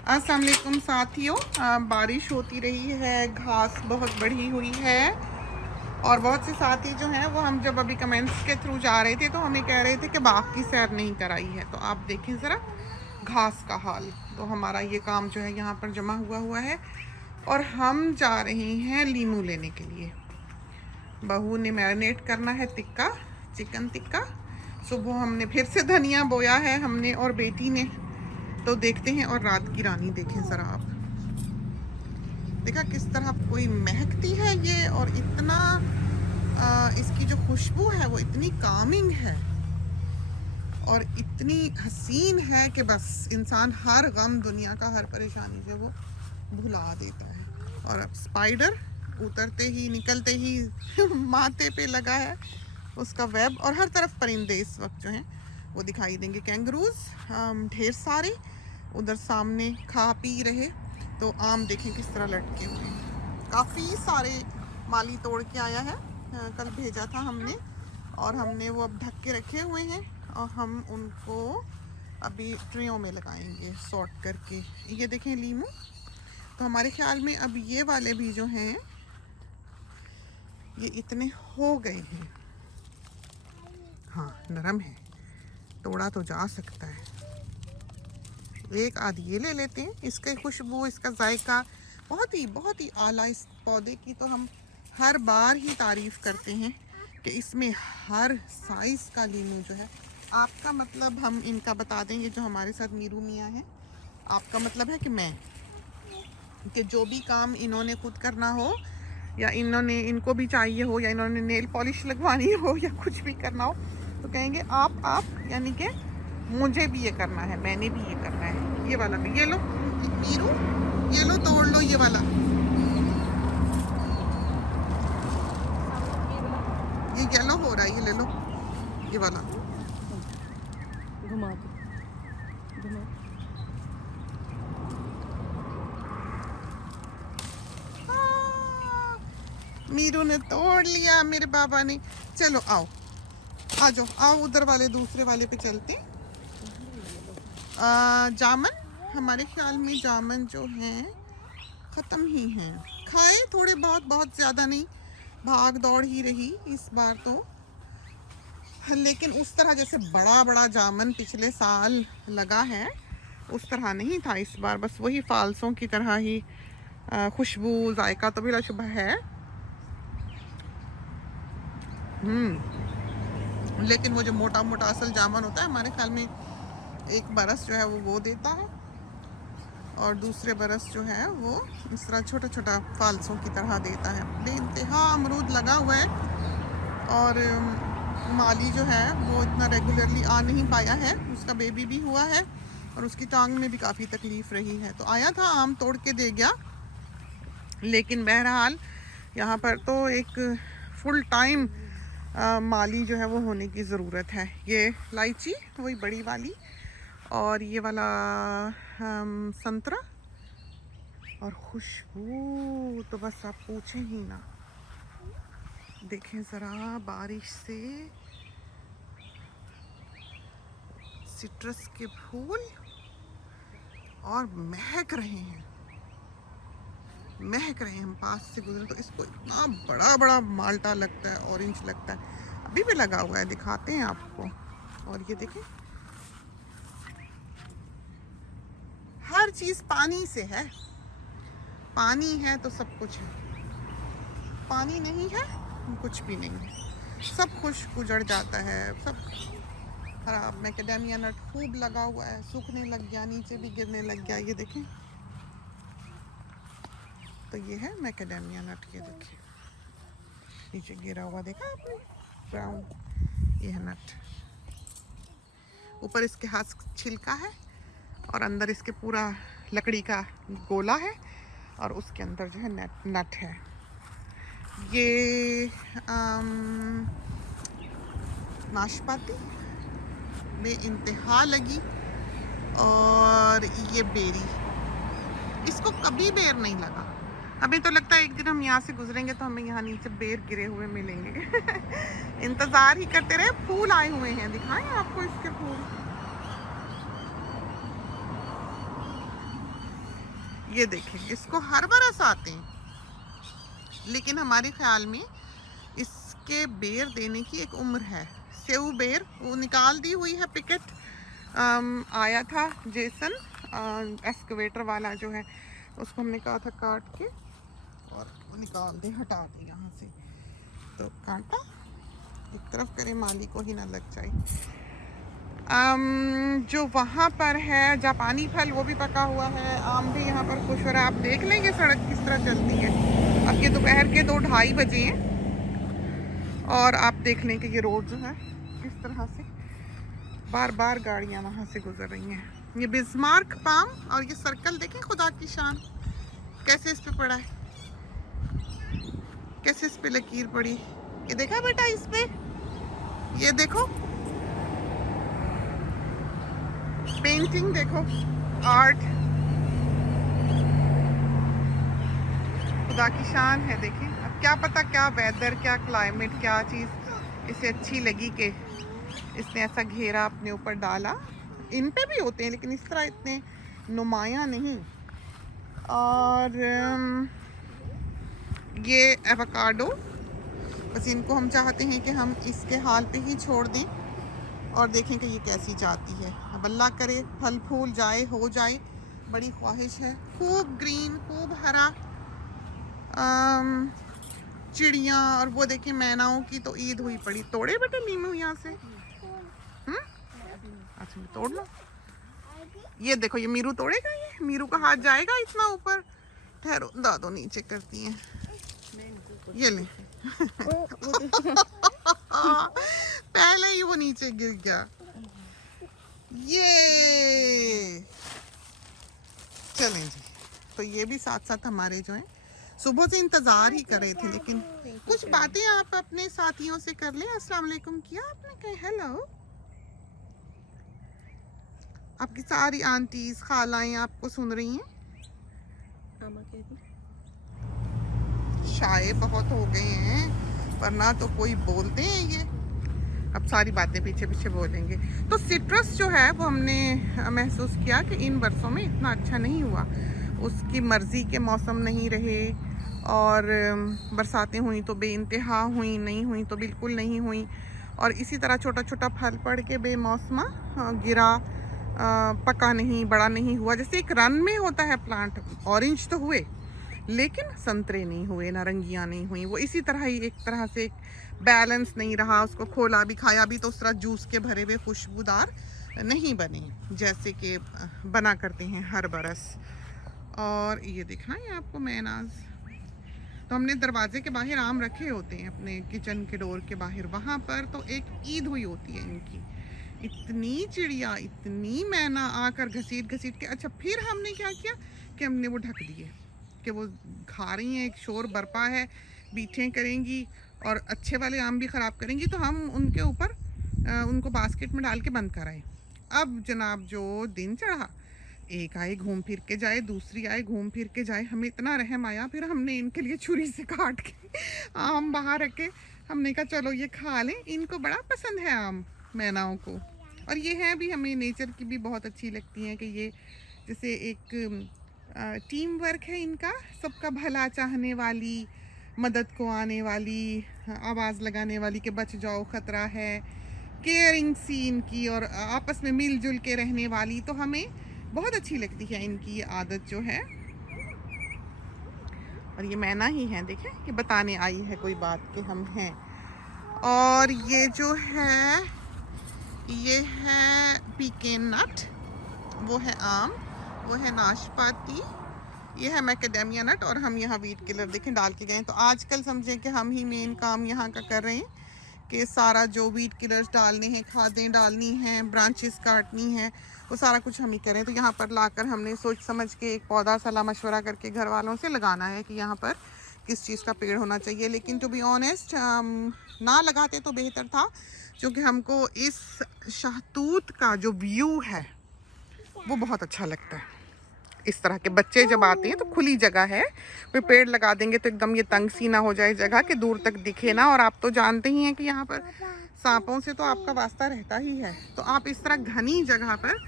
अस्सलाम वालेकुम साथियों, बारिश होती रही है, घास बहुत बढ़ी हुई है और बहुत से साथी जो हैं वो हम जब अभी कमेंट्स के थ्रू जा रहे थे तो हमें कह रहे थे कि बाग की सैर नहीं कराई है। तो आप देखें ज़रा घास का हाल। तो हमारा ये काम जो है यहाँ पर जमा हुआ है और हम जा रहे हैं लीमू लेने के लिए। बहू ने मैरिनेट करना है टिक्का, चिकन टिक्का। सुबह हमने फिर से धनिया बोया है हमने और बेटी ने। तो देखते हैं। और रात की रानी देखें ज़रा आप, देखा किस तरह कोई महकती है ये, और इतना इसकी जो खुशबू है वो इतनी कामिंग है और इतनी हसीन है कि बस इंसान हर गम दुनिया का, हर परेशानी से वो भुला देता है। और अब स्पाइडर उतरते ही निकलते ही माथे पे लगा है उसका वेब, और हर तरफ परिंदे इस वक्त जो हैं वो दिखाई देंगे। कैंगरूज ढेर सारे उधर सामने खा पी रहे। तो आम देखें किस तरह लटके हुए हैं। काफ़ी सारे माली तोड़ के आया है, कल भेजा था हमने और हमने वो अब ढक के रखे हुए हैं और हम उनको अभी ट्रेयों में लगाएंगे सॉर्ट करके। ये देखें लीमू। तो हमारे ख्याल में अब ये वाले भी जो हैं ये इतने हो गए हैं। हाँ नरम है, तोड़ा तो जा सकता है। एक आध ये ले लेते हैं, इसकी खुशबू, इसका जायका बहुत ही आला। इस पौधे की तो हम हर बार ही तारीफ़ करते हैं कि इसमें हर साइज़ का लीमू जो है। आपका मतलब हम इनका बता देंगे जो हमारे साथ नीरू मियाँ हैं। आपका मतलब है कि मैं, कि जो भी काम इन्होंने खुद करना हो या इनको भी चाहिए हो या इन्होंने नेल पॉलिश लगवानी हो या कुछ भी करना हो तो कहेंगे आप यानी कि मुझे भी ये करना है, मैंने भी ये करना है। ये वाला भी, ये लो नीरू, ये लो तोड़ लो ये वाला, ये येलो हो रहा है, ये ले लो ये वाला। घुमा दो, घुमा। मीरू ने तोड़ लिया, मेरे बाबा ने। चलो आओ, आ जाओ, आओ उधर वाले दूसरे वाले पे चलते। जामन, हमारे ख्याल में जामन जो हैं ख़त्म ही हैं। खाए थोड़े बहुत, बहुत ज़्यादा नहीं, भाग दौड़ ही रही इस बार तो। लेकिन उस तरह जैसे बड़ा बड़ा जामन पिछले साल लगा है उस तरह नहीं था इस बार। बस वही फालसों की तरह ही खुशबू जायका तो बिलाशुबह है। लेकिन वो जो मोटा मोटा असल जामन होता है हमारे ख्याल में एक बरस जो है वो देता है और दूसरे बरस जो है वो इस तरह छोटा छोटा फालसों की तरह देता है। बेइंतहा अमरूद लगा हुआ है और माली जो है वो इतना रेगुलरली आ नहीं पाया है। उसका बेबी भी हुआ है और उसकी टांग में भी काफ़ी तकलीफ़ रही है। तो आया था, आम तोड़ के दे गया। लेकिन बहरहाल यहाँ पर तो एक फुल टाइम माली जो है वो होने की ज़रूरत है। ये लाइची वही बड़ी वाली और ये वाला संतरा, और खुशबू तो बस आप पूछें ही ना। देखें ज़रा, बारिश से सिट्रस के फूल और महक रहे हैं, महक रहे हैं। हम पास से गुजरे तो इसको इतना बड़ा बड़ा माल्टा लगता है, ऑरेंज लगता है, अभी भी लगा हुआ है, दिखाते हैं आपको। और ये देखें, हर चीज़ पानी से है। पानी है तो सब कुछ है, पानी नहीं है कुछ भी नहीं है, सब खुश्क उजड़ जाता है, सब खराब। मैकेडेमिया नट खूब लगा हुआ है, सूखने लग गया, नीचे भी गिरने लग गया। ये देखें, तो ये है मैकेडेमिया नट, ये देखें नीचे गिरा हुआ, देखा आपने, ब्राउन, ये है नट। ऊपर इसके हस्क छिलका है और अंदर इसके पूरा लकड़ी का गोला है और उसके अंदर जो है नट है। ये नाशपाती बेइंतहा लगी और ये बेरी, इसको कभी बेर नहीं लगा। अभी तो लगता है एक दिन हम यहाँ से गुजरेंगे तो हमें यहाँ नीचे बेर गिरे हुए मिलेंगे। इंतज़ार ही करते रहे। फूल आए हुए हैं, दिखाएं आपको इसके फूल। ये देखें, इसको हर बरस आते हैं, लेकिन हमारे ख्याल में इसके बेर देने की एक उम्र है। सेव बेर वो निकाल दी हुई है पिकेट। आया था जेसन एक्सकवेटर वाला जो है, उसको हमने कहा था काट के और वो निकाल दे, हटा दे यहाँ से। तो कांटा एक तरफ करे, माली को ही ना लग जाए। जो वहाँ पर है जापानी फल वो भी पका हुआ है, आम भी यहाँ पर खुश हो रहा है। आप देख लेंगे सड़क किस तरह चलती है। अब ये दोपहर के 2-2:30 बजे हैं और आप देख लें कि ये रोड जो है किस तरह से बार बार गाड़ियाँ वहाँ से गुजर रही हैं। ये बिस्मार्क पाम और ये सर्कल देखें, खुदा की शान कैसे इस पे पड़ा है, कैसे इस पे लकीर पड़ी। ये देखा बेटा इस पे, ये देखो पेंटिंग, देखो आर्ट, खुदा की शान है। देखें, अब क्या पता क्या वेदर, क्या क्लाइमेट, क्या चीज़ इसे अच्छी लगी कि इसने ऐसा घेरा अपने ऊपर डाला। इन पे भी होते हैं लेकिन इस तरह इतने नुमाया नहीं। और ये एवोकाडो, बस इनको हम चाहते हैं कि हम इसके हाल पे ही छोड़ दें और देखें कि ये कैसी जाती है। अब अल्लाह करे फल फूल जाए, हो जाए, बड़ी ख्वाहिश है। खूब ग्रीन, खूब हरा, चिड़िया। और वो देखें मैनाओं की तो ईद हुई पड़ी। तोड़े बेटे नीमू यहाँ से? अच्छा तोड़ लो। ये देखो, ये मीरू तोड़ेगा, ये मीरू का हाथ जाएगा इतना ऊपर। ठहरो, दादो नीचे करती हैं। ये ले पहले ही वो नीचे गिर गया। ये चलें जी, तो ये भी साथ साथ हमारे जो है सुबह से इंतजार ही कर रहे थे, लेकिन कुछ बातें आप अपने साथियों से कर लें। अस्सलाम वालेकुम किया आपने, कहे हेलो। आपकी सारी आंटीज खालाएं आपको सुन रही हैं। शाये बहुत हो गए हैं, वरना तो कोई बोलते हैं ये। अब सारी बातें पीछे पीछे बोलेंगे। तो सिट्रस जो है वो हमने महसूस किया कि इन बरसों में इतना अच्छा नहीं हुआ। उसकी मर्ज़ी के मौसम नहीं रहे और बरसातें हुई तो बेइंतहा हुई, नहीं हुई तो बिल्कुल नहीं हुई। और इसी तरह छोटा छोटा फल पड़ के बेमौसमा गिरा, पका नहीं, बड़ा नहीं हुआ। जैसे एक रन में होता है प्लांट, ऑरेंज तो हुए लेकिन संतरे नहीं हुए, नारंगियाँ नहीं हुई। वो इसी तरह ही एक तरह से बैलेंस नहीं रहा। उसको खोला भी, खाया भी तो उस तरह जूस के भरे हुए खुशबूदार नहीं बने जैसे कि बना करते हैं हर बरस। और ये दिखाएं आपको मैनाज, तो हमने दरवाजे के बाहर आम रखे होते हैं अपने किचन के डोर के बाहर, वहाँ पर तो एक ईद हुई होती है इनकी। इतनी चिड़िया, इतनी मैना आकर घसीट घसीट के। अच्छा फिर हमने क्या किया कि हमने वो ढक दिए कि वो खा रही हैं, एक शोर बरपा है, बीठें करेंगी और अच्छे वाले आम भी ख़राब करेंगी, तो हम उनके ऊपर उनको बास्केट में डाल के बंद कराएं। अब जनाब जो दिन चढ़ा, एक आए घूम फिर के जाए, दूसरी आए घूम फिर के जाए, हमें इतना रहम आया। फिर हमने इनके लिए छुरी से काट के आम बाहर रखे। हमने कहा चलो ये खा लें, इनको बड़ा पसंद है आम मैनाओं को। और ये हैं भी, हमें नेचर की भी बहुत अच्छी लगती हैं कि ये जैसे एक टीम वर्क है इनका, सबका भला चाहने वाली, मदद को आने वाली, आवाज़ लगाने वाली कि बच जाओ ख़तरा है, केयरिंग सी इनकी और आपस में मिलजुल के रहने वाली। तो हमें बहुत अच्छी लगती है इनकी ये आदत जो है। और ये मैना ही है, देखें कि बताने आई है कोई बात कि हम हैं। और ये जो है ये है पीकेन नट, वो है आम, वो है नाशपाती, ये है मैकेडेमिया नट। और हम यहाँ वीट किलर देखें डाल के गए। तो आजकल समझें कि हम ही मेन काम यहाँ का कर रहे हैं कि सारा जो वीट किलर्स डालने हैं, खादें डालनी हैं, ब्रांचेस काटनी हैं, वो सारा कुछ हम ही करें। तो यहाँ पर लाकर हमने सोच समझ के एक पौधा सलाह मशवरा करके घर वालों से लगाना है कि यहाँ पर किस चीज़ का पेड़ होना चाहिए। लेकिन टू बी ऑनेस्ट ना लगाते तो बेहतर था, क्योंकि हमको इस शहतूत का जो व्यू है वो बहुत अच्छा लगता है। इस तरह के बच्चे जब आते हैं तो खुली जगह है, कोई पेड़ लगा देंगे तो एकदम ये तंग सी ना हो जाए जगह कि दूर तक दिखे ना। और आप तो जानते ही हैं कि यहाँ पर सांपों से तो आपका वास्ता रहता ही है। तो आप इस तरह घनी जगह पर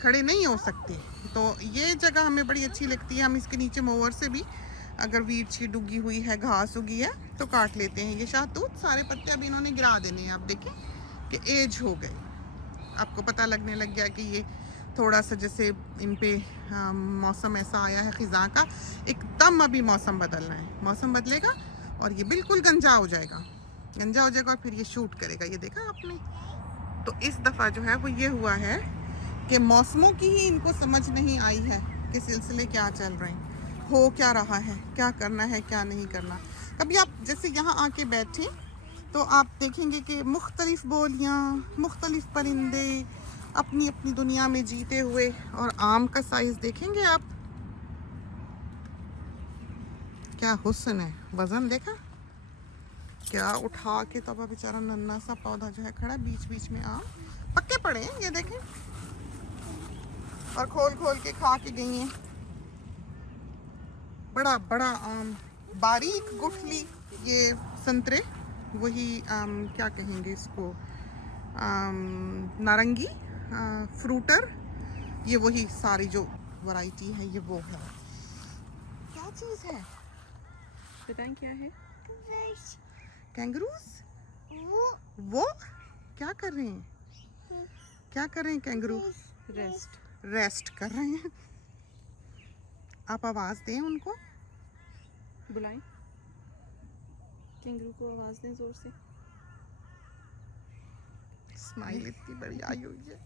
खड़े नहीं हो सकते। तो ये जगह हमें बड़ी अच्छी लगती है। हम इसके नीचे मोवर से भी अगर वीट शीट उगी हुई है, घास उगी है तो काट लेते हैं। ये शहतूत सारे पत्ते अभी इन्होंने गिरा देने हैं। आप देखें कि एज हो गए, आपको पता लगने लग गया कि ये थोड़ा सा जैसे इन पे मौसम ऐसा आया है ख़िज़ा का, एकदम अभी मौसम बदलना है। मौसम बदलेगा और ये बिल्कुल गंजा हो जाएगा, गंजा हो जाएगा और फिर ये शूट करेगा। ये देखा आपने। तो इस दफ़ा जो है वो ये हुआ है कि मौसमों की ही इनको समझ नहीं आई है कि सिलसिले क्या चल रहे हैं, हो क्या रहा है, क्या करना है, क्या नहीं करना। कभी आप जैसे यहाँ आके बैठे तो आप देखेंगे कि मुख्तलिफ बोलियाँ, मुख्तलिफ परिंदे अपनी अपनी दुनिया में जीते हुए। और आम का साइज़ देखेंगे आप, क्या हुस्न है। वज़न देखा क्या उठा के, तब बेचारा नन्ना सा पौधा जो है खड़ा, बीच बीच में आम पक्के पड़े हैं, ये देखें। और खोल खोल के खा के गई हैं। बड़ा बड़ा आम, बारीक गुठली, ये संतरे, वही क्या कहेंगे इसको, नारंगी, फ्रूटर, ये वही सारी जो वैरायटी है ये वो है। क्या चीज़ है बताएं क्या है? कैंगरूज। वो क्या कर रहे हैं, क्या कर रहे हैं कैंगरू? रेस्ट कर रहे हैं। आप आवाज़ दें उनको, बुलाएं कैंगरू को, आवाज़ दें ज़ोर से। स्माइल इतनी बड़ी आई हुई है।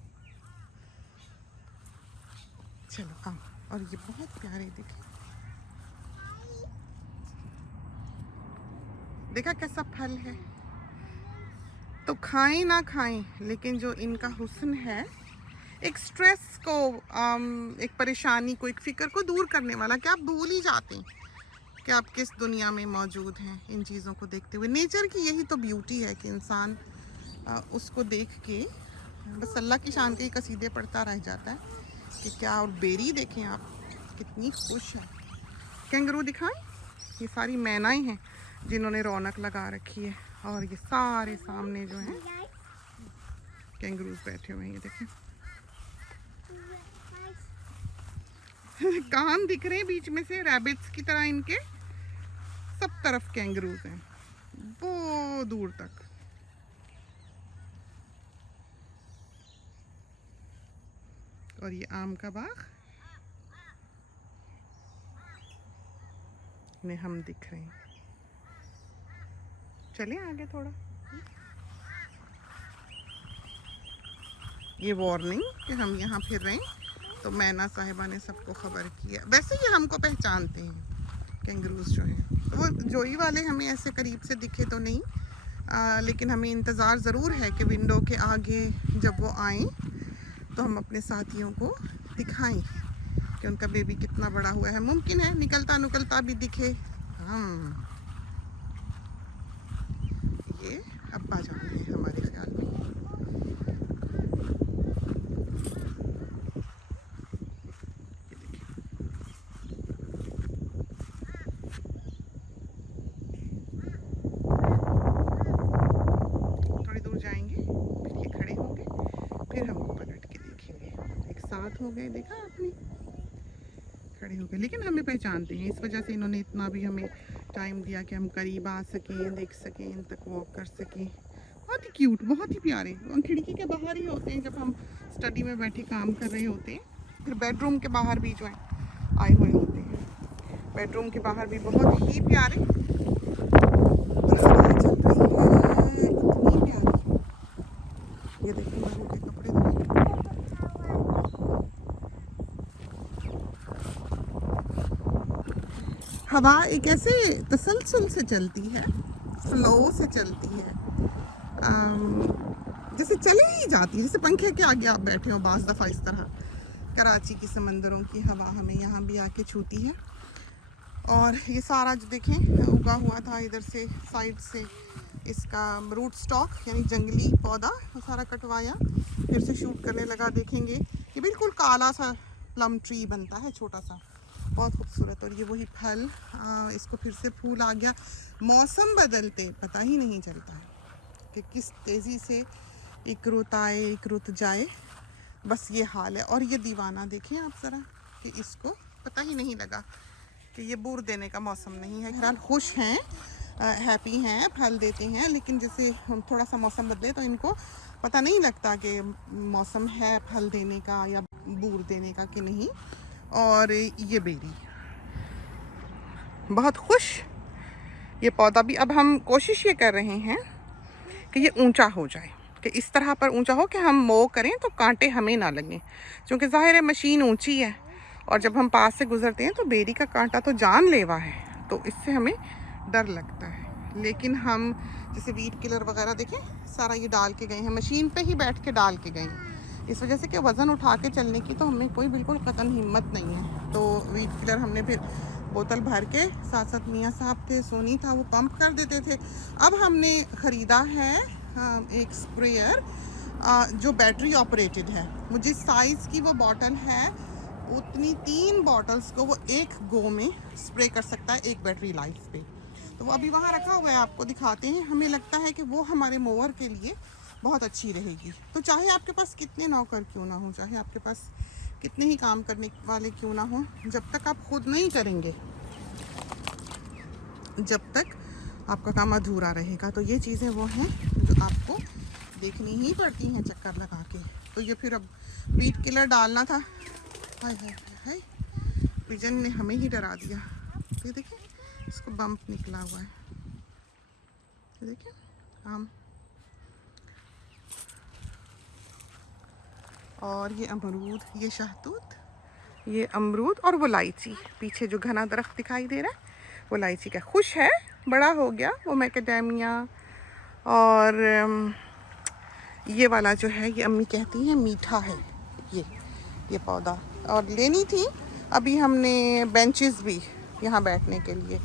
चलो आओ। और ये बहुत प्यारे देखे, देखा कैसा फल है। तो खाएं ना खाएं, लेकिन जो इनका हुस्न है, एक स्ट्रेस को, एक परेशानी को, एक फिक्र को दूर करने वाला, कि आप भूल ही जाते हैं कि आप किस दुनिया में मौजूद हैं इन चीज़ों को देखते हुए। नेचर की यही तो ब्यूटी है कि इंसान उसको देख के बस अल्लाह की शान के ही कसीदे पढ़ता रह जाता है कि क्या। और बेरी देखें आप कितनी खुश है। कैंगरू दिखाएं, ये सारी मैनाएं हैं जिन्होंने रौनक लगा रखी है। और ये सारे सामने जो हैं कैंगरूज बैठे हुए हैं, ये देखें। कान दिख रहे हैं बीच में से रैबिट्स की तरह इनके, सब तरफ कैंगरूज हैं, वो दूर तक। और ये आम का बाग में हम दिख रहे हैं। चलें आगे थोड़ा। ये वार्निंग कि हम यहाँ फिर रहे हैं, तो मैना साहिबा ने सबको खबर किया। वैसे ये हमको पहचानते हैं कैंगरूज जो हैं। तो वो जोई वाले हमें ऐसे करीब से दिखे तो नहीं, लेकिन हमें इंतज़ार ज़रूर है कि विंडो के आगे जब वो आएँ तो हम अपने साथियों को दिखाएं कि उनका बेबी कितना बड़ा हुआ है। मुमकिन है निकलता नुकलता भी दिखे। हाँ, ये अब्बा जान है हमारे ख्याल में। थोड़ी दूर जाएंगे, फिर ये खड़े होंगे, फिर हमको पलट के देखेंगे। एक साथ हो गए, देखा आपने, खड़े हो गए, लेकिन हमें पहचानते हैं। इस वजह से इन्होंने इतना भी हमें टाइम दिया कि हम करीब आ सकें, देख सकें, इन तक वॉक कर सकें। बहुत ही क्यूट, बहुत ही प्यारे। हम खिड़की के बाहर ही होते हैं जब हम स्टडी में बैठे काम कर रहे होते हैं। फिर बेडरूम के बाहर भी जो है आए हुए होते हैं। बेडरूम के बाहर भी बहुत ही प्यारे। चल रही है इतनी प्यारी। ये देखिए बहू के कपड़े धोए। हवा एक ऐसे तसलसल से चलती है, फ्लो से चलती है, जैसे चले ही जाती है, जैसे पंखे के आगे आप बैठे हो। बाज़ दफ़ा इस तरह कराची की समंदरों की हवा हमें यहाँ भी आके छूती है। और ये सारा जो देखें उगा हुआ था इधर से साइड से, इसका रूट स्टॉक यानी जंगली पौधा, वो सारा कटवाया, फिर से शूट करने लगा। देखेंगे ये बिल्कुल काला सा प्लम ट्री बनता है, छोटा सा, बहुत खूबसूरत। और ये वही फल, इसको फिर से फूल आ गया। मौसम बदलते पता ही नहीं चलता है कि किस तेज़ी से एक रुत आए एक रुत जाए। बस ये हाल है। और ये दीवाना देखें आप ज़रा कि इसको पता ही नहीं लगा कि ये बूर देने का मौसम नहीं है। फिलहाल खुश हैं, हैप्पी हैं, फल देते हैं, लेकिन जैसे थोड़ा सा मौसम बदले तो इनको पता नहीं लगता कि मौसम है फल देने का या बूर देने का कि नहीं। और ये बेरी बहुत खुश। ये पौधा भी अब हम कोशिश ये कर रहे हैं कि ये ऊंचा हो जाए, कि इस तरह पर ऊंचा हो कि हम मो करें तो कांटे हमें ना लगें, क्योंकि ज़ाहिर है मशीन ऊंची है और जब हम पास से गुजरते हैं तो बेरी का कांटा तो जानलेवा है, तो इससे हमें डर लगता है। लेकिन हम जैसे वीड किलर वगैरह देखें सारा ये डाल के गए हैं, मशीन पे ही बैठ के डाल के गए हैं, इस वजह से कि वज़न उठा के चलने की तो हमें कोई बिल्कुल कतन हिम्मत नहीं है। तो वीड किलर हमने फिर बोतल भर के साथ साथ मियाँ साहब थे, सोनी था, वो पंप कर देते थे। अब हमने ख़रीदा है एक स्प्रेयर जो बैटरी ऑपरेटेड है। वो जिस साइज़ की वो बॉटल है उतनी 3 बॉटल्स को वो एक गो में स्प्रे कर सकता है एक बैटरी लाइफ पे। तो वो अभी वहाँ रखा हुआ है, आपको दिखाते हैं। हमें लगता है कि वो हमारे मोवर के लिए बहुत अच्छी रहेगी। तो चाहे आपके पास कितने नौकर क्यों ना हो, चाहे आपके पास कितने ही काम करने वाले क्यों ना हो, जब तक आप खुद नहीं करेंगे जब तक आपका काम अधूरा रहेगा। तो ये चीज़ें वो हैं जो आपको देखनी ही पड़ती हैं चक्कर लगा के। तो ये फिर अब वीड किलर डालना था। हाय हाय हाय, पिजन ने हमें ही डरा दिया। ये देखिए इसको बम्प निकला हुआ है, ये देखिए आम। और ये अमरूद, ये शहतूत, ये अमरूद और वो लाइची, पीछे जो घना दरख्त दिखाई दे रहा है वो लाइची का। खुश है, बड़ा हो गया वो मैकेडेमिया। और ये वाला जो है ये अम्मी कहती हैं मीठा है ये पौधा। और लेनी थी अभी हमने बेंचेस भी यहाँ बैठने के लिए,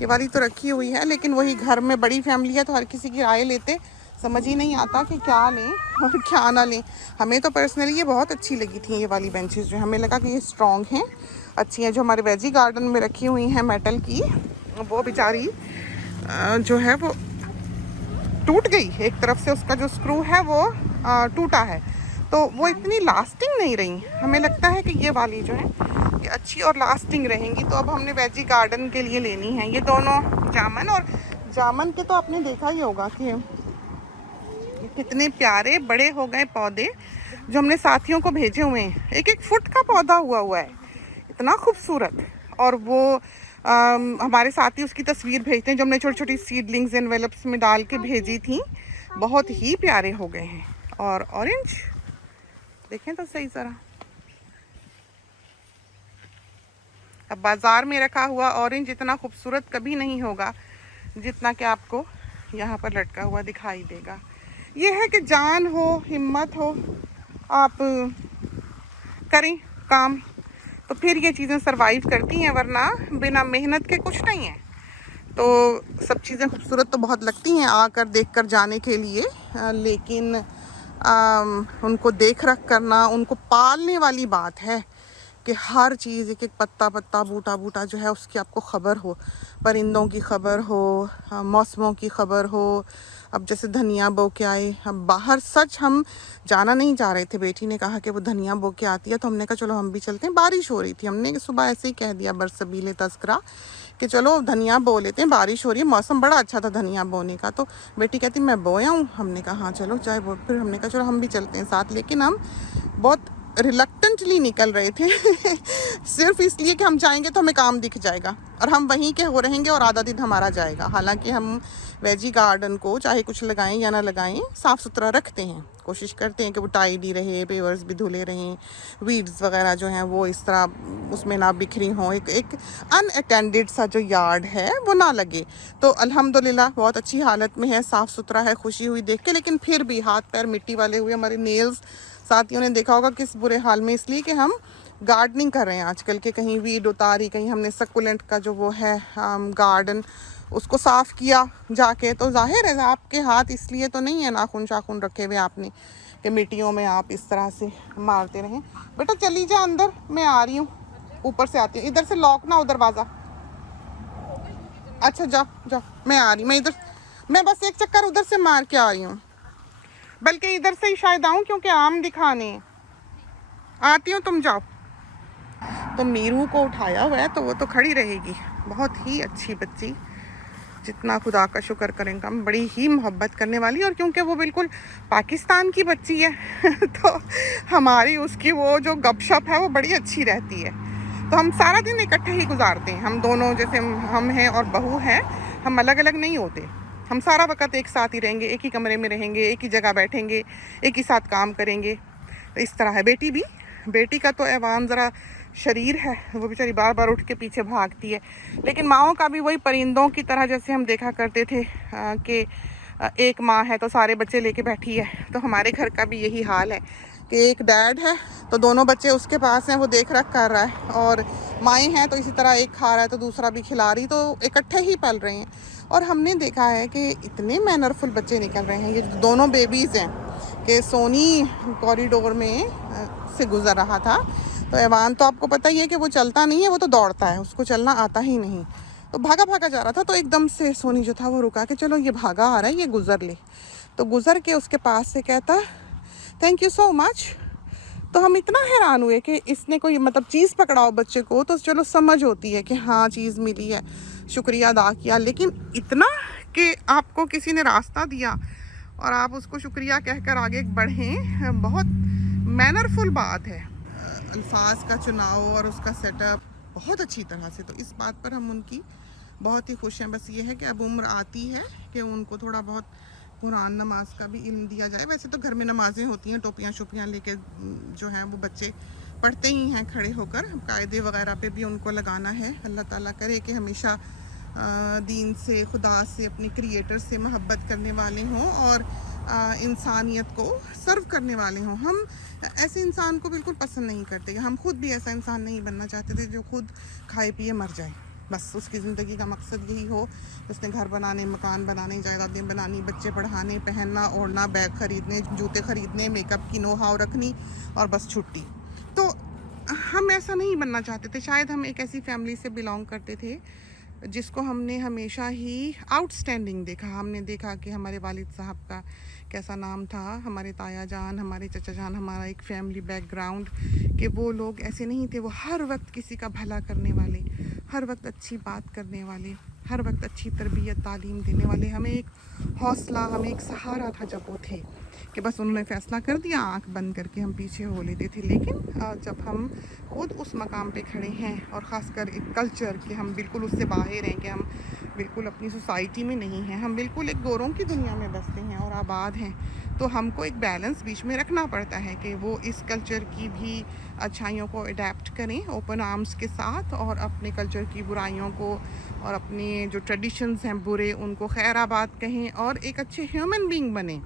ये वाली तो रखी हुई है, लेकिन वही घर में बड़ी फैमिली है तो हर किसी की राय लेते समझ ही नहीं आता कि क्या लें और क्या ना लें। हमें तो पर्सनली ये बहुत अच्छी लगी थी, ये वाली बेंचेस जो हमें लगा कि ये स्ट्रॉन्ग हैं, अच्छी हैं। जो हमारे वेजी गार्डन में रखी हुई हैं मेटल की, वो बेचारी जो है वो टूट गई, एक तरफ से उसका जो स्क्रू है वो टूटा है, तो वो इतनी लास्टिंग नहीं रही। हमें लगता है कि ये वाली जो है ये अच्छी और लास्टिंग रहेंगी। तो अब हमने वेजी गार्डन के लिए लेनी है ये दोनों जामन। और जामन के तो आपने देखा ही होगा कि कितने प्यारे बड़े हो गए पौधे, जो हमने साथियों को भेजे हुए हैं। 1-1 फुट का पौधा हुआ है, इतना खूबसूरत। और वो हमारे साथी उसकी तस्वीर भेजते हैं जो हमने छोटी छोटी सीडलिंग्स एनवेलप्स में डाल के भेजी थी, बहुत ही प्यारे हो गए हैं। और ऑरेंज देखें तो सही ज़रा, अब बाज़ार में रखा हुआ ऑरेंज इतना खूबसूरत कभी नहीं होगा जितना कि आपको यहाँ पर लटका हुआ दिखाई देगा। ये है कि जान हो, हिम्मत हो, आप करें काम तो फिर ये चीज़ें सरवाइव करती हैं, वरना बिना मेहनत के कुछ नहीं है। तो सब चीज़ें खूबसूरत तो बहुत लगती हैं आकर देख कर जाने के लिए, लेकिन उनको देख रख करना, उनको पालने वाली बात है कि हर चीज़, एक एक पत्ता पत्ता, बूटा बूटा जो है उसकी आपको ख़बर हो, परिंदों की ख़बर हो, मौसमों की ख़बर हो। अब जैसे धनिया बो के आए, हम बाहर सच हम जाना नहीं जा रहे थे, बेटी ने कहा कि वो धनिया बो के आती है, तो हमने कहा चलो हम भी चलते हैं। बारिश हो रही थी, हमने सुबह ऐसे ही कह दिया बरसबीले तस्करा कि चलो धनिया बो लेते हैं, बारिश हो रही है, मौसम बड़ा अच्छा था धनिया बोने का। तो बेटी कहती मैं बोया हूँ, हमने कहा हाँ चलो चाहे वो। फिर हमने कहा चलो हम भी चलते हैं साथ, लेकिन हम बहुत रिलक्टेंटली निकल रहे थे सिर्फ इसलिए कि हम जाएंगे तो हमें काम दिख जाएगा और हम वहीं के हो रहेंगे और आधा दिन हमारा जाएगा। हालांकि हम वेजी गार्डन को चाहे कुछ लगाएं या ना लगाएं साफ़ सुथरा रखते हैं, कोशिश करते हैं कि वो टाइडी रहे, पेवर्स भी धुले रहें, वीड्स वगैरह जो हैं वो इस तरह उसमें ना बिखरी हों, एक अनअटेंडेड सा जो यार्ड है वो ना लगे। तो अल्हम्दुलिल्लाह बहुत अच्छी हालत में है, साफ़ सुथरा है, खुशी हुई देख के। लेकिन फिर भी हाथ पैर मिट्टी वाले हुए, हमारे नेल्स साथियों ने देखा होगा किस बुरे हाल में, इसलिए कि हम गार्डनिंग कर रहे हैं आजकल के। कहीं वीड उतारी, कहीं हमने सक्कुलेंट का जो वो है गार्डन उसको साफ़ किया जाके, तो जाहिर है आपके हाथ इसलिए तो नहीं है नाखून शाखून रखे हुए आपने कि मिट्टियों में आप इस तरह से मारते रहें। बेटा चली जा अंदर, मैं आ रही हूँ, ऊपर से आती हूँ, इधर से लॉक ना हो दरवाज़ा। अच्छा जाओ जाओ, मैं आ रही, मैं इधर, मैं बस एक चक्कर उधर से मार के आ रही हूँ, बल्कि इधर से ही शायद आऊँ क्योंकि आम दिखाने। आती हूँ, तुम जाओ। तो मीरू को उठाया हुआ है तो वो तो खड़ी रहेगी, बहुत ही अच्छी बच्ची, जितना खुदा का शुक्र करें कम, बड़ी ही मोहब्बत करने वाली। और क्योंकि वो बिल्कुल पाकिस्तान की बच्ची है तो हमारी उसकी वो जो गपशप है वो बड़ी अच्छी रहती है। तो हम सारा दिन इकट्ठे ही गुजारते हैं, हम दोनों, जैसे हम हैं और बहू हैं, हम अलग अलग नहीं होते, हम सारा वक्त एक साथ ही रहेंगे, एक ही कमरे में रहेंगे, एक ही जगह बैठेंगे, एक ही साथ काम करेंगे। तो इस तरह है। बेटी का तो ऐवान ज़रा शरीर है, वो बेचारी बार बार उठ के पीछे भागती है। लेकिन माँओं का भी वही परिंदों की तरह, जैसे हम देखा करते थे कि एक माँ है तो सारे बच्चे लेके बैठी है, तो हमारे घर का भी यही हाल है कि एक डैड है तो दोनों बच्चे उसके पास हैं, वो देख रख कर रहा है, और माएँ हैं तो इसी तरह एक खा रहा है तो दूसरा भी खिला रही, तो इकट्ठे ही पल रहे हैं। और हमने देखा है कि इतने मैनरफुल बच्चे निकल रहे हैं। ये दोनों बेबीज़ हैं कि सोनी कॉरिडोर में से गुज़र रहा था, तो ऐवान तो आपको पता ही है कि वो चलता नहीं है, वो तो दौड़ता है, उसको चलना आता ही नहीं। तो भागा भागा जा रहा था, तो एकदम से सोनी जो था वो रुका कि चलो ये भागा आ रहा है, ये गुज़र ले। तो गुज़र के उसके पास से कहता थैंक यू सो मच। तो हम इतना हैरान हुए कि इसने कोई मतलब चीज़ पकड़ाओ बच्चे को तो चलो समझ होती है कि हाँ चीज़ मिली है, शुक्रिया अदा किया, लेकिन इतना कि आपको किसी ने रास्ता दिया और आप उसको शुक्रिया कहकर आगे बढ़ें, बहुत मैनरफुल बात है। अल्फाज का चुनाव और उसका सेटअप बहुत अच्छी तरह से, तो इस बात पर हम उनकी बहुत ही खुश हैं। बस ये है कि अब उम्र आती है कि उनको थोड़ा बहुत कुरान नमाज का भी इल्म दिया जाए। वैसे तो घर में नमाजें होती हैं, टोपियाँ शोपियाँ लेके जो हैं वो बच्चे पढ़ते ही हैं खड़े होकर, कायदे वगैरह पे भी उनको लगाना है। अल्लाह ताला करे कि हमेशा दीन से, खुदा से, अपने क्रिएटर से मोहब्बत करने वाले हों और इंसानियत को सर्व करने वाले हों। हम ऐसे इंसान को बिल्कुल पसंद नहीं करते, हम खुद भी ऐसा इंसान नहीं बनना चाहते थे जो खुद खाए पिए मर जाए। बस उसकी ज़िंदगी का मकसद यही हो, उसने घर बनाने, मकान बनाने, जायदादें बनानी, बच्चे पढ़ाने, पहनना ओढ़ना, बैग ख़रीदने, जूते ख़रीदने, मेकअप की नो हाव रखनी और बस छुट्टी। तो हम ऐसा नहीं बनना चाहते थे। शायद हम एक ऐसी फैमिली से बिलोंग करते थे जिसको हमने हमेशा ही आउटस्टैंडिंग देखा। हमने देखा कि हमारे वालिद साहब का कैसा नाम था, हमारे ताया जान, हमारे चचा जान, हमारा एक फैमिली बैकग्राउंड, कि वो लोग ऐसे नहीं थे। वो हर वक्त किसी का भला करने वाले, हर वक्त अच्छी बात करने वाले, हर वक्त अच्छी तरबियत तालीम देने वाले। हमें एक हौसला, हमें एक सहारा था जब वो थे, कि बस उन्होंने फ़ैसला कर दिया, आंख बंद करके हम पीछे हो लेते थे। लेकिन जब हम खुद उस मकाम पे खड़े हैं, और ख़ासकर एक कल्चर कि हम बिल्कुल उससे बाहर हैं, कि हम बिल्कुल अपनी सोसाइटी में नहीं हैं, हम बिल्कुल एक गोरों की दुनिया में बसते हैं और आबाद हैं, तो हमको एक बैलेंस बीच में रखना पड़ता है कि वो इस कल्चर की भी अच्छाइयों को अडेप्ट करें ओपन आर्म्स के साथ, और अपने कल्चर की बुराइयों को और अपने जो ट्रेडिशंस हैं बुरे, उनको खैराबाद कहें और एक अच्छे ह्यूमन बीइंग बने।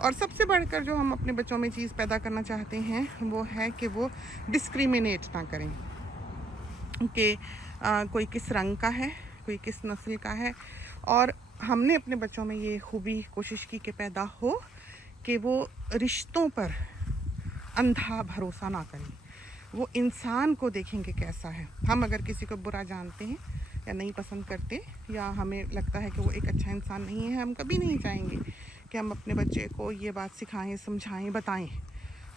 और सबसे बढ़कर जो हम अपने बच्चों में चीज़ पैदा करना चाहते हैं वो है कि वो डिस्क्रिमिनेट ना करें कि कोई किस रंग का है, कोई किस नस्ल का है। और हमने अपने बच्चों में ये खूबी कोशिश की कि पैदा हो कि वो रिश्तों पर अंधा भरोसा ना करें, वो इंसान को देखेंगे कैसा है। हम अगर किसी को बुरा जानते हैं या नहीं पसंद करते, या हमें लगता है कि वो एक अच्छा इंसान नहीं है, हम कभी नहीं चाहेंगे कि हम अपने बच्चे को ये बात सिखाएं, समझाएं, बताएं।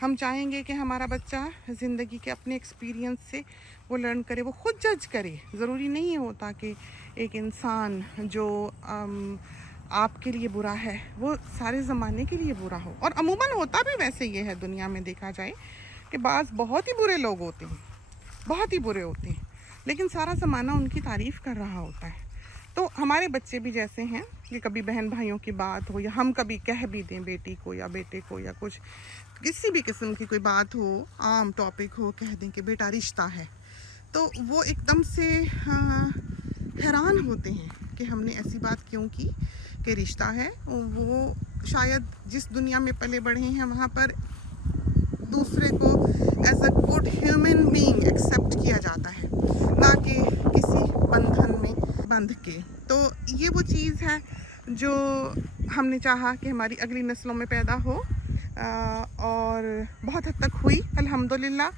हम चाहेंगे कि हमारा बच्चा ज़िंदगी के अपने एक्सपीरियंस से वो लर्न करे, वो खुद जज करे। ज़रूरी नहीं होता कि एक इंसान जो आपके लिए बुरा है वो सारे ज़माने के लिए बुरा हो। और अमूमन होता भी वैसे ये है दुनिया में, देखा जाए कि बाज़ बहुत ही बुरे लोग होते हैं, बहुत ही बुरे होते हैं, लेकिन सारा ज़माना उनकी तारीफ़ कर रहा होता है। तो हमारे बच्चे भी जैसे हैं कि कभी बहन भाइयों की बात हो, या हम कभी कह भी दें बेटी को या बेटे को, या कुछ किसी भी किस्म की कोई बात हो, आम टॉपिक हो, कह दें कि बेटा रिश्ता है, तो वो एकदम से हैरान होते हैं कि हमने ऐसी बात क्यों की कि रिश्ता है। वो शायद जिस दुनिया में पले बढ़े हैं वहाँ पर दूसरे को as a good human being accept किया जाता है, ना कि किसी बंधन में बंध के। तो ये वो चीज़ है जो हमने चाहा कि हमारी अगली नस्लों में पैदा हो, और बहुत हद तक हुई अल्हम्दुलिल्लाह।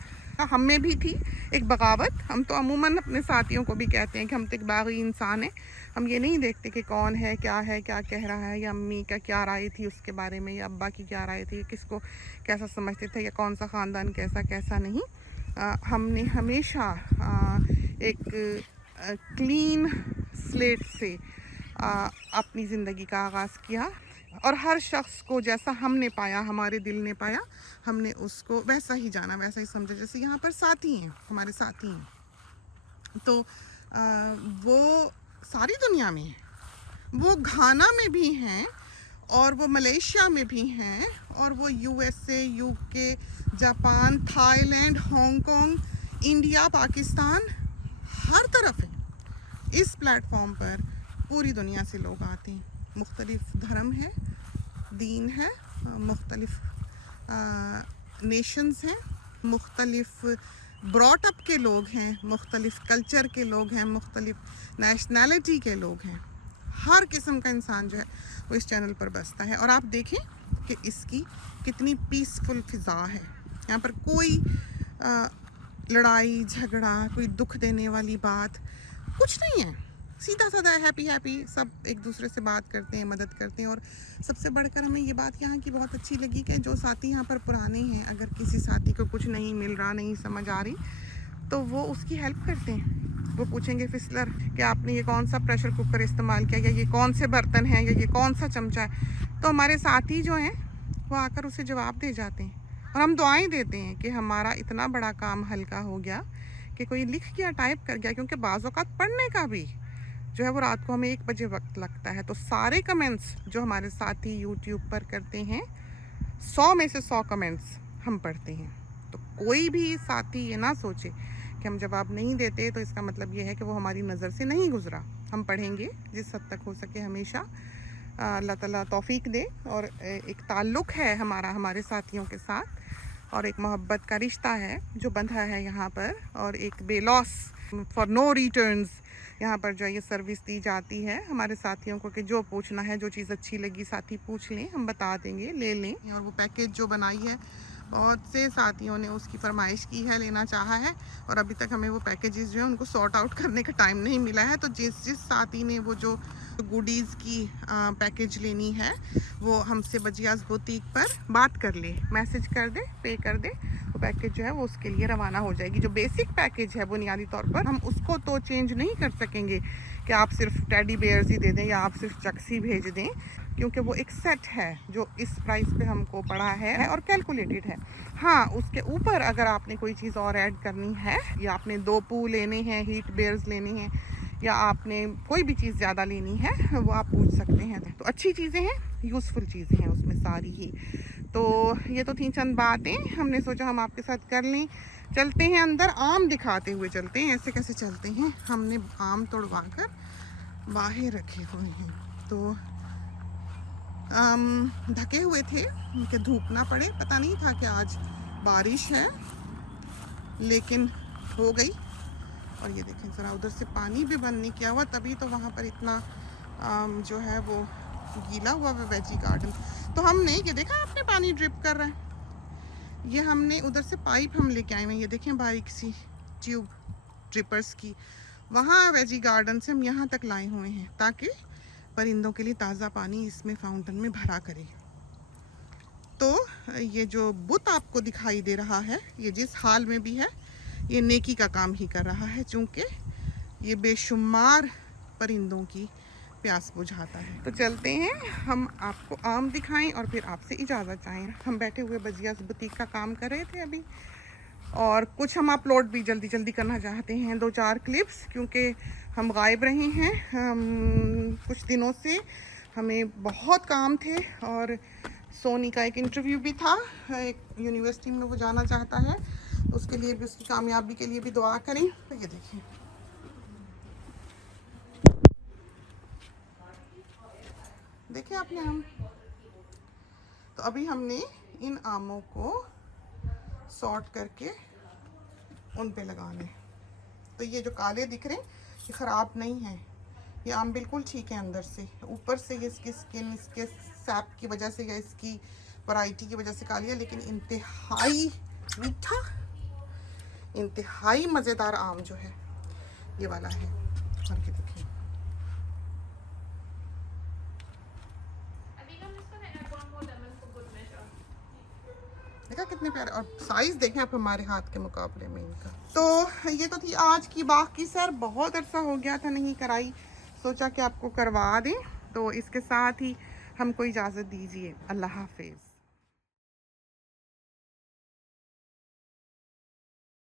हम में भी थी एक बगावत। हम तो अमूमन अपने साथियों को भी कहते हैं कि हम तो एक बागी इंसान हैं, हम ये नहीं देखते कि कौन है, क्या कह रहा है, या अम्मी का क्या राय थी उसके बारे में, या अब्बा की क्या राय थी, किसको कैसा समझते थे, या कौन सा ख़ानदान कैसा कैसा नहीं। हमने हमेशा एक क्लीन स्लेट से अपनी ज़िंदगी का आगाज़ किया, और हर शख्स को जैसा हमने पाया, हमारे दिल ने पाया, हमने उसको वैसा ही जाना, वैसा ही समझा। जैसे यहाँ पर साथी हैं, हमारे साथी हैं, तो वो सारी दुनिया में हैं, वो घाना में भी हैं, और वो मलेशिया में भी हैं, और वो USA, UK, Japan, Thailand, Hong Kong, India, Pakistan, हर तरफ है। इस प्लेटफॉर्म पर पूरी दुनिया से लोग आते हैं। मुख्तलिफ धर्म है, दीन है, मुख्तलिफ नेशंस हैं, मुख्तलिफ ब्रॉट अप के लोग हैं, मुख्तलिफ कल्चर के लोग हैं, मुख्तलिफ नेशनैलिटी के लोग हैं। हर किस्म का इंसान जो है वो इस चैनल पर बसता है। और आप देखें कि इसकी कितनी पीसफुल फ़िज़ा है। यहाँ पर कोई लड़ाई झगड़ा, कोई दुख देने वाली बात कुछ नहीं है। सीधा साधा हैप्पी सब एक दूसरे से बात करते हैं, मदद करते हैं। और सबसे बढ़कर हमें ये बात यहाँ की बहुत अच्छी लगी कि जो साथी यहाँ पर पुराने हैं, अगर किसी साथी को कुछ नहीं मिल रहा, नहीं समझ आ रही, तो वो उसकी हेल्प करते हैं। वो पूछेंगे फिसलर कि आपने ये कौन सा प्रेशर कुकर इस्तेमाल किया, या ये कौन से बर्तन हैं, या ये कौन सा चमचा है। तो हमारे साथी जो हैं वो आकर उसे जवाब दे जाते हैं, और हम दुआएं देते हैं कि हमारा इतना बड़ा काम हल्का हो गया कि कोई लिख गया, टाइप कर गया। क्योंकि बाज़ औक़ात पढ़ने का भी जो है वो रात को हमें 1 बजे वक्त लगता है। तो सारे कमेंट्स जो हमारे साथी यूट्यूब पर करते हैं, 100 में से 100 कमेंट्स हम पढ़ते हैं। तो कोई भी साथी ये ना सोचे कि हम जवाब नहीं देते तो इसका मतलब ये है कि वो हमारी नज़र से नहीं गुजरा। हम पढ़ेंगे जिस हद तक हो सके हमेशा। अल्लाह ताला तौफीक दे। और एक ताल्लुक़ है हमारा हमारे साथियों के साथ, और एक मोहब्बत का रिश्ता है जो बंधा है यहाँ पर, और एक बेलॉस फॉर नो रिटर्न्स यहाँ पर जो ये सर्विस दी जाती है हमारे साथियों को कि जो पूछना है, जो चीज़ अच्छी लगी साथी पूछ लें, हम बता देंगे, ले लें। और वो पैकेज जो बनाई है, बहुत से साथियों ने उसकी फरमाइश की है, लेना चाहा है, और अभी तक हमें वो पैकेजेस जो है उनको सॉर्ट आउट करने का टाइम नहीं मिला है। तो जिस साथी ने वो जो गुडीज़ की पैकेज लेनी है, वो हमसे बजियाज बुटीक पर बात कर ले, मैसेज कर दे, पे कर दे, वो पैकेज जो है वो उसके लिए रवाना हो जाएगी। जो बेसिक पैकेज है बुनियादी तौर पर, हम उसको तो चेंज नहीं कर सकेंगे कि आप सिर्फ टेडी बेयर्स ही दे दें या आप सिर्फ चक्सी भेज दें, क्योंकि वो एक सेट है जो इस प्राइस पे हमको पड़ा है और कैलकुलेटेड है। हाँ, उसके ऊपर अगर आपने कोई चीज़ और ऐड करनी है, या आपने 2 पू लेने हैं, हीट बेयर्स लेने हैं, या आपने कोई भी चीज़ ज़्यादा लेनी है, वो आप पूछ सकते हैं। तो अच्छी चीज़ें हैं, यूज़फुल चीज़ें हैं उसमें सारी ही। तो ये तो थी चंद बातें, हमने सोचा हम आपके साथ कर लें। चलते हैं अंदर, आम दिखाते हुए चलते हैं। ऐसे कैसे चलते हैं, हमने आम तोड़वा कर बाहर रखे हुए हैं। तो ढके हुए थे कि धूप ना पड़े, पता नहीं था कि आज बारिश है, लेकिन हो गई। और ये देखें ज़रा, उधर से पानी भी बंद नहीं किया हुआ, तभी तो वहाँ पर इतना जो है वो गीला हुआ है वेजी गार्डन। तो हमने ये देखा, आपने पानी ड्रिप कर रहा है, ये हमने उधर से पाइप हम लेके आए हुए हैं, ये देखें बारीक सी ट्यूब ड्रिपर्स की, वहाँ वेजी गार्डन से हम यहाँ तक लाए हुए हैं ताकि परिंदों के लिए ताज़ा पानी इसमें फाउंटेन में भरा करे। तो ये जो बुत आपको दिखाई दे रहा है, ये जिस हाल में भी है, ये नेकी का काम ही कर रहा है, चूँकि ये बेशुमार परिंदों की प्यास बुझाता है। तो चलते हैं, हम आपको आम दिखाएं और फिर आपसे इजाज़त चाहें। हम बैठे हुए बजियास बुटीक का काम कर रहे थे अभी, और कुछ हम अपलोड भी जल्दी जल्दी करना चाहते हैं, 2-4 क्लिप्स, क्योंकि हम गायब रहे हैं कुछ दिनों से, हमें बहुत काम थे। और सोनी का एक इंटरव्यू भी था, एक यूनिवर्सिटी में वो जाना चाहता है, उसके लिए भी, उसकी कामयाबी के लिए भी दुआ करें। तो ये देखिए, देखे आपने आम। तो अभी हमने इन आमों को सॉर्ट करके उन पे लगाने। तो ये जो काले दिख रहे हैं ये ख़राब नहीं है, ये आम बिल्कुल ठीक है अंदर से। ऊपर से ये इसकी स्किन, इसके सैप की वजह से या इसकी वैरायटी की वजह से काली है, लेकिन इंतहाई मीठा इंतहाई मज़ेदार आम जो है ये वाला है। और ये देखिए देखा कितने प्यारे, और साइज देखें आप हमारे हाथ के मुकाबले में इनका। तो ये तो थी आज की बाग की सैर। बहुत अरसा हो गया था नहीं कराई, सोचा कि आपको करवा दें। तो इसके साथ ही हमको इजाज़त दीजिए। अल्लाह हाफिज़।